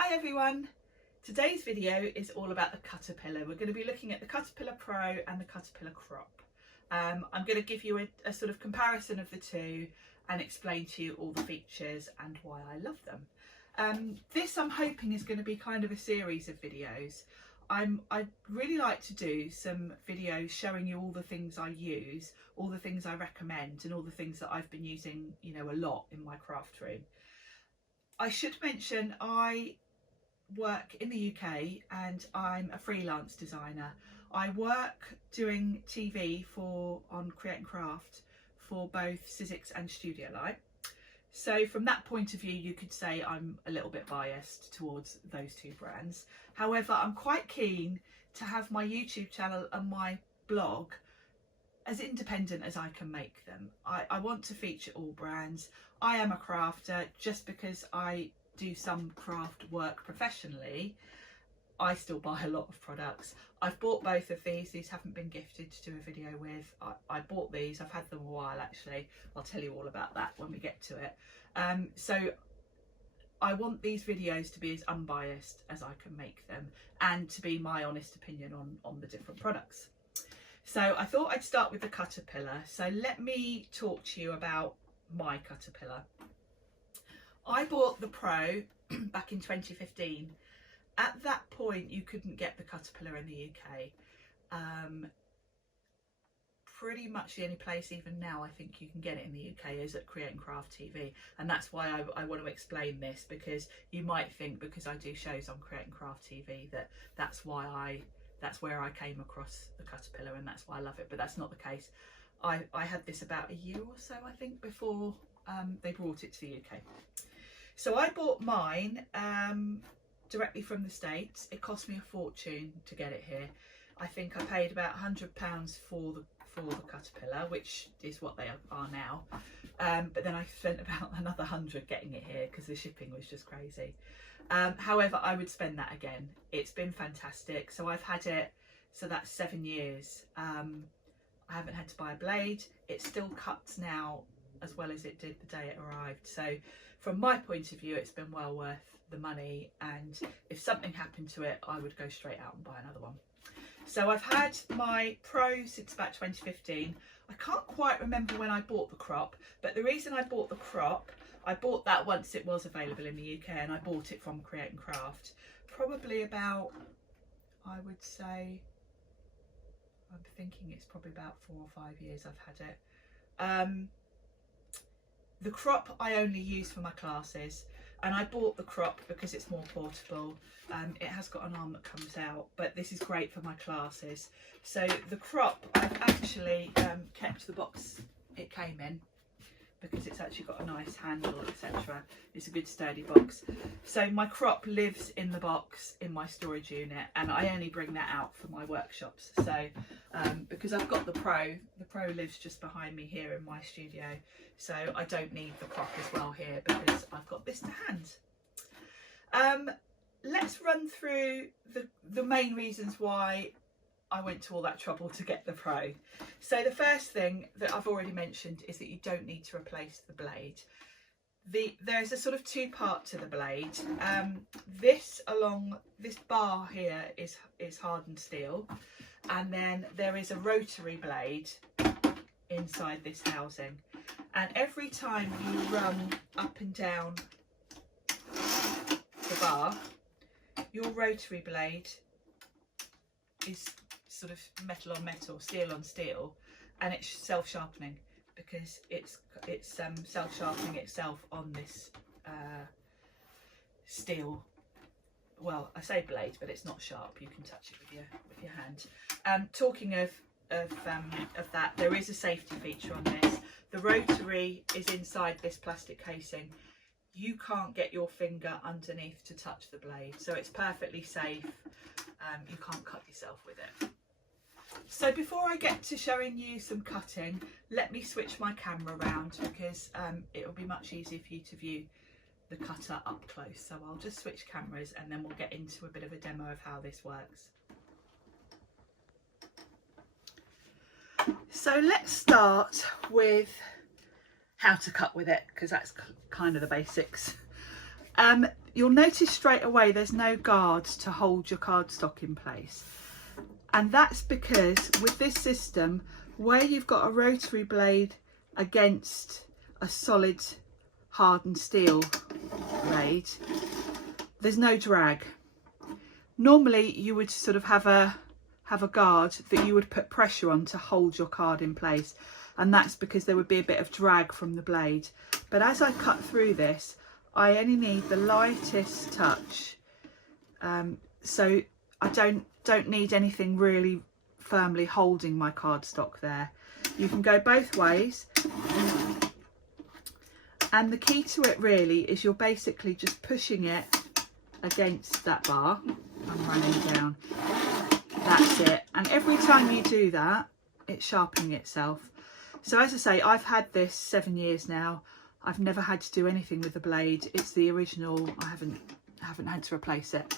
Hi everyone, today's video is all about the CutterPillar. We're going to be looking at the CutterPillar Pro and the CutterPillar Crop. I'm going to give you a sort of comparison of the two and explain to you all the features and why I love them. This I'm hoping is going to be kind of a series of videos. I'd really like to do some videos showing you all the things I use, all the things I recommend and all the things that I've been using, you know, a lot in my craft room. I should mention I work in the UK and I'm a freelance designer. I work doing TV on Create and Craft for both Sizzix and Studio Light. So from that point of view, you could say I'm a little bit biased towards those two brands. However, I'm quite keen to have my YouTube channel and my blog as independent as I can make them. I want to feature all brands. I am a crafter. Just because I do some craft work professionally, I still buy a lot of products. I've bought both of these. These haven't been gifted to do a video with. I bought these. I've had them a while actually. I'll tell you all about that when we get to it. So I want these videos to be as unbiased as I can make them and to be my honest opinion on the different products. So I thought I'd start with the CutterPillar. So let me talk to you about my CutterPillar. I bought the Pro back in 2015. At that point, you couldn't get the CutterPillar in the UK. Pretty much the only place, even now, I think you can get it in the UK is at Create and Craft TV. And that's why I want to explain this, because you might think because I do shows on Create and Craft TV that's where I came across the CutterPillar and that's why I love it. But that's not the case. I had this about a year or so, I think, before they brought it to the UK. So I bought mine directly from the States. It cost me a fortune to get it here. I think I paid about £100 for the CutterPillar, which is what they are now. But then I spent about another 100 getting it here because the shipping was just crazy. However, I would spend that again. It's been fantastic. So I've had it, so that's 7 years. I haven't had to buy a blade. It still cuts now as well as it did the day it arrived. So from my point of view, it's been well worth the money. And if something happened to it, I would go straight out and buy another one. So I've had my Pro since about 2015. I can't quite remember when I bought the Crop, but the reason I bought the Crop, I bought that once it was available in the UK and I bought it from Create and Craft. Probably about, I would say, I'm thinking it's probably about 4 or 5 years I've had it. The Crop I only use for my classes, and I bought the Crop because it's more portable. It has got an arm that comes out, but this is great for my classes. So the Crop, I've actually kept the box it came in because it's actually got a nice handle, etc. It's a good sturdy box. So my Crop lives in the box in my storage unit, and I only bring that out for my workshops. So because I've got the Pro lives just behind me here in my studio, so I don't need the Crop as well here because I've got this to hand. Let's run through the main reasons why I went to all that trouble to get the Pro. So the first thing that I've already mentioned is that you don't need to replace the blade. There's a sort of two-part to the blade. This bar here is hardened steel, and then there is a rotary blade inside this housing. And every time you run up and down the bar, your rotary blade is sort of metal on metal, steel on steel, and it's self-sharpening because it's self-sharpening itself on this steel. Well, I say blade, but it's not sharp. You can touch it with your hand. Talking of that, there is a safety feature on this. The rotary is inside this plastic casing. You can't get your finger underneath to touch the blade, so it's perfectly safe. You can't cut yourself with it. So before I get to showing you some cutting, let me switch my camera around because it will be much easier for you to view the cutter up close. So I'll just switch cameras and then we'll get into a bit of a demo of how this works. So let's start with how to cut with it, because that's kind of the basics. You'll notice straight away there's no guards to hold your cardstock in place. And that's because with this system, where you've got a rotary blade against a solid hardened steel blade, there's no drag. Normally you would sort of have a guard that you would put pressure on to hold your card in place, and that's because there would be a bit of drag from the blade. But as I cut through this, I only need the lightest touch, so I don't need anything really firmly holding my cardstock there. You can go both ways, and the key to it really is you're basically just pushing it against that bar and running down. That's it. And every time you do that, it's sharpening itself. So as I say, I've had this 7 years now. I've never had to do anything with the blade. It's the original. I haven't had to replace it.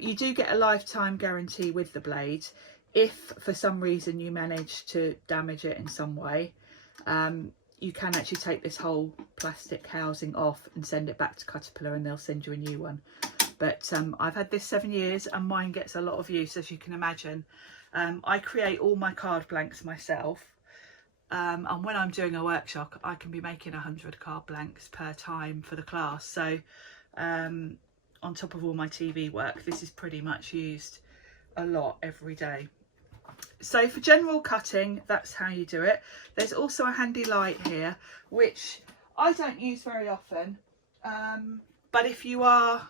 You do get a lifetime guarantee with the blade. If for some reason you manage to damage it in some way, you can actually take this whole plastic housing off and send it back to CutterPillar, and they'll send you a new one. But I've had this 7 years and mine gets a lot of use, as you can imagine. I create all my card blanks myself. And when I'm doing a workshop, I can be making 100 card blanks per time for the class. So on top of all my TV work, this is pretty much used a lot every day. So for general cutting, that's how you do it. There's also a handy light here, which I don't use very often. But if you are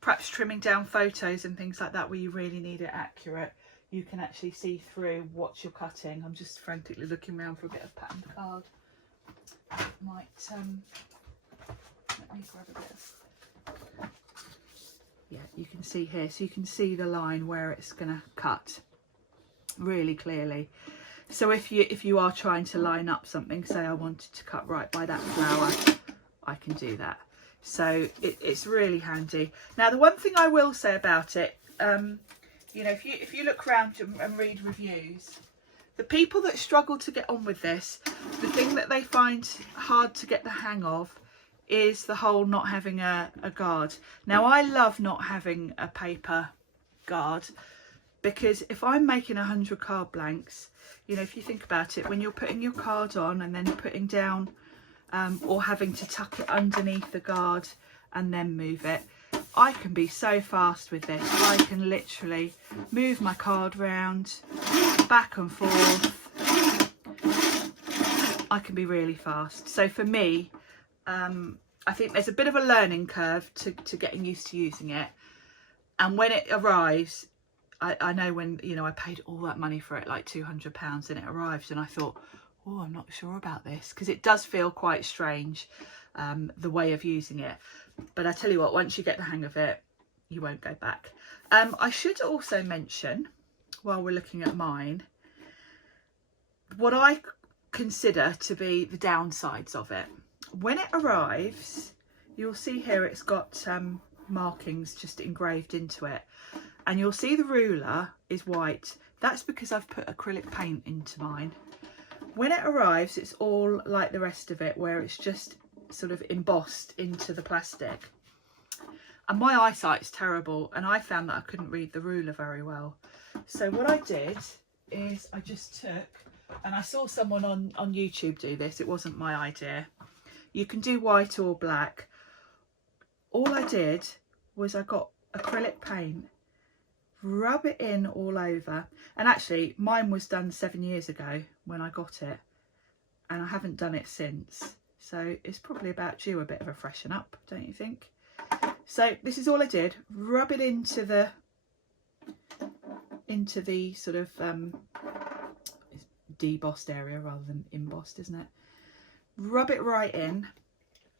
perhaps trimming down photos and things like that where you really need it accurate, you can actually see through what you're cutting. I'm just frantically looking around for a bit of patterned card. Might let me grab a bit of, yeah, you can see here, so you can see the line where it's going to cut really clearly. So if you are trying to line up something, say I wanted to cut right by that flower, I can do that. So it's really handy. Now the one thing I will say about it, you know, if you look around and read reviews, the people that struggle to get on with this, the thing that they find hard to get the hang of is the whole not having a guard. Now I love not having a paper guard, because if I'm making 100 card blanks, you know, if you think about it, when you're putting your card on and then putting down or having to tuck it underneath the guard and then move it, I can be so fast with this. I can literally move my card round, back and forth. I can be really fast. So for me, I think there's a bit of a learning curve to getting used to using it. And when it arrives, I know when, you know, I paid all that money for it, like £200, and it arrived and I thought, oh, I'm not sure about this, because it does feel quite strange, the way of using it. But I tell you what, once you get the hang of it, you won't go back. I should also mention, while we're looking at mine, what I consider to be the downsides of it. When it arrives, you'll see here it's got markings just engraved into it, and you'll see the ruler is white. That's because I've put acrylic paint into mine. When it arrives, it's all like the rest of it, where it's just sort of embossed into the plastic. And my eyesight's terrible, and I found that I couldn't read the ruler very well. So what I did is I just took, and I saw someone on YouTube do this, it wasn't my idea. You can do white or black. All I did was I got acrylic paint, rub it in all over, and actually mine was done 7 years ago when I got it, and I haven't done it since, so it's probably about due a bit of a freshen up, don't you think? So this is all I did, rub it into the sort of debossed area rather than embossed, isn't it? Rub it right in,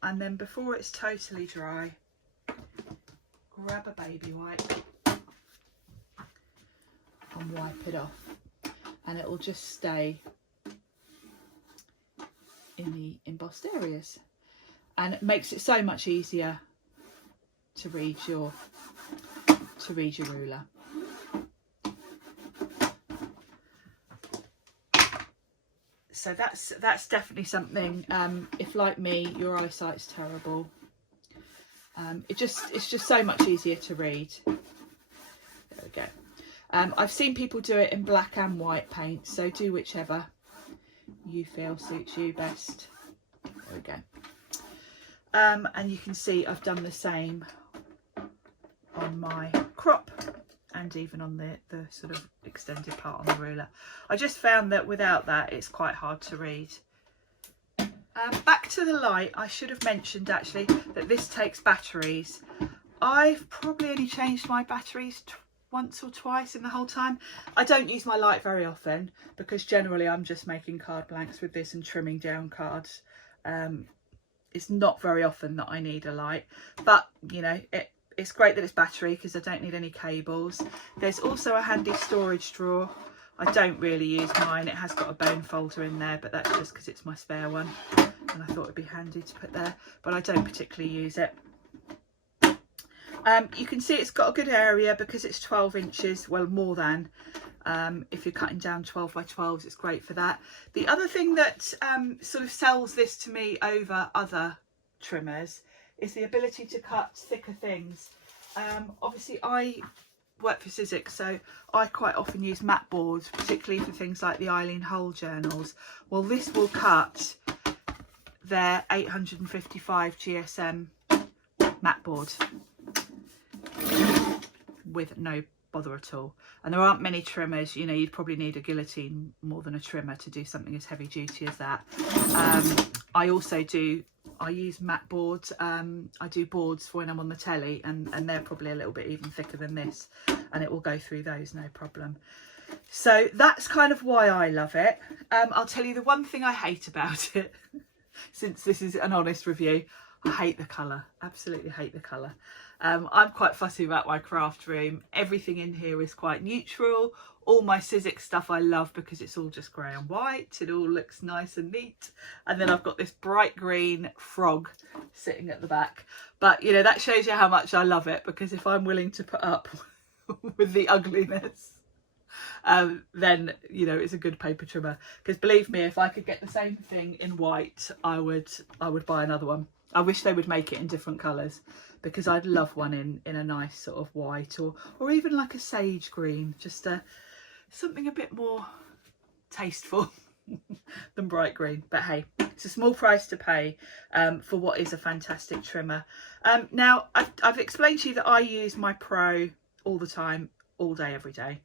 and then before it's totally dry, grab a baby wipe and wipe it off, and it will just stay in the embossed areas, and it makes it so much easier to read your ruler. So that's definitely something, if like me your eyesight's terrible It's just so much easier to read. There we go. I've seen people do it in black and white paint, so do whichever you feel suits you best. There we go. And you can see I've done the same on my crop and even on the sort of extended part on the ruler. I just found that without that it's quite hard to read. Back to the light, I should have mentioned actually that this takes batteries. I've probably only changed my batteries once or twice in the whole time. I don't use my light very often because generally I'm just making card blanks with this and trimming down cards. It's not very often that I need a light, but you know, it's great that it's battery because I don't need any cables. There's also a handy storage drawer. I don't really use mine. It has got a bone folder in there, but that's just because it's my spare one and I thought it'd be handy to put there, but I don't particularly use it. You can see it's got a good area because it's 12 inches, well more than. If you're cutting down 12 by 12s, it's great for that. The other thing that sort of sells this to me over other trimmers is the ability to cut thicker things. Obviously I work for Sizzix, so I quite often use mat boards, particularly for things like the Eileen Hull journals. Well, this will cut their 855 GSM mat board with no bother at all. And there aren't many trimmers, you know, you'd probably need a guillotine more than a trimmer to do something as heavy duty as that. I use mat boards. I do boards for when I'm on the telly, and they're probably a little bit even thicker than this, and it will go through those no problem. So that's kind of why I love it. I'll tell you the one thing I hate about it, since this is an honest review, I hate the colour, absolutely hate the colour. I'm quite fussy about my craft room. Everything in here is quite neutral. All my Sizzix stuff I love because it's all just grey and white. It all looks nice and neat. And then I've got this bright green frog sitting at the back. But, you know, that shows you how much I love it, because if I'm willing to put up with the ugliness, then, you know, it's a good paper trimmer. Because believe me, if I could get the same thing in white, I would buy another one. I wish they would make it in different colours, because I'd love one in a nice sort of white or even like a sage green, just something a bit more tasteful than bright green. But hey, it's a small price to pay for what is a fantastic trimmer. Now I've explained to you that I use my Pro all the time, all day, every day.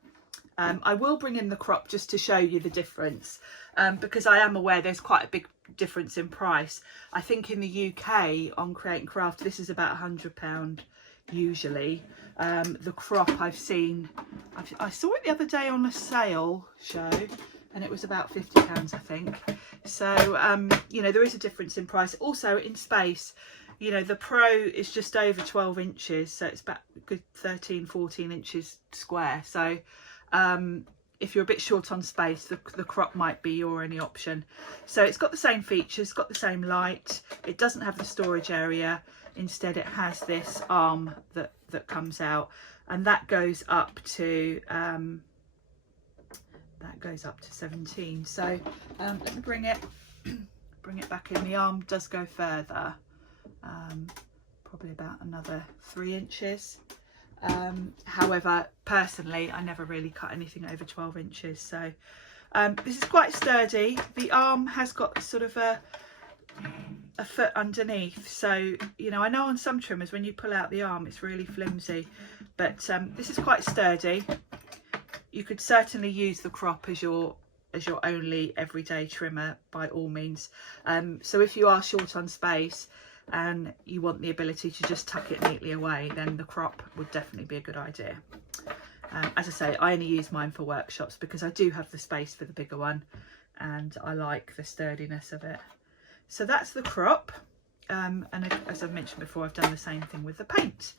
I will bring in the crop just to show you the difference, because I am aware there's quite a big difference in price. I think in the UK on Create and Craft this is about £100 usually. The crop I've seen, I saw it the other day on a sale show and it was about £50 I think. So you know, there is a difference in price. Also in space, you know, the Pro is just over 12 inches, so it's about a good 13-14 inches square. So if you're a bit short on space, the crop might be your only option. So it's got the same features, got the same light. It doesn't have the storage area. Instead, it has this arm that comes out, and that goes up to 17. So let me bring it back in. The arm does go further, probably about another 3 inches. However, personally, I never really cut anything over 12 inches. So this is quite sturdy. The arm has got sort of a foot underneath. So, you know, I know on some trimmers, when you pull out the arm, it's really flimsy. But this is quite sturdy. You could certainly use the crop as your only everyday trimmer by all means. So if you are short on space and you want the ability to just tuck it neatly away, then the crop would definitely be a good idea. As I say, I only use mine for workshops because I do have the space for the bigger one and I like the sturdiness of it. So that's the crop, and as I've mentioned before, I've done the same thing with the paint.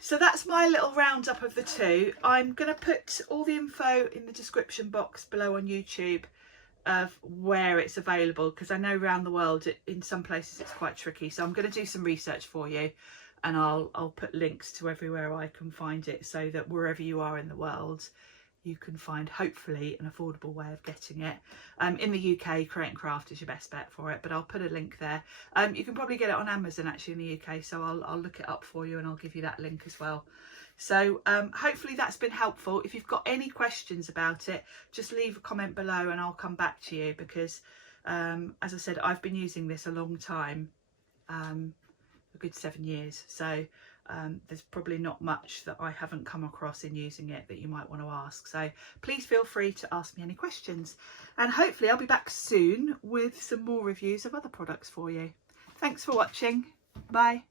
So that's my little roundup of the two. I'm going to put all the info in the description box below on YouTube of where it's available, because I know around the world in some places it's quite tricky. So I'm going to do some research for you, and I'll put links to everywhere I can find it, so that wherever you are in the world you can find hopefully an affordable way of getting it. In the UK, Create and Craft is your best bet for it, but I'll put a link there. You can probably get it on Amazon actually in the UK, so I'll look it up for you and I'll give you that link as well. So hopefully that's been helpful. If you've got any questions about it, just leave a comment below and I'll come back to you, because as I said, I've been using this a long time, a good 7 years. So there's probably not much that I haven't come across in using it that you might want to ask. So please feel free to ask me any questions, and hopefully I'll be back soon with some more reviews of other products for you. Thanks for watching. Bye.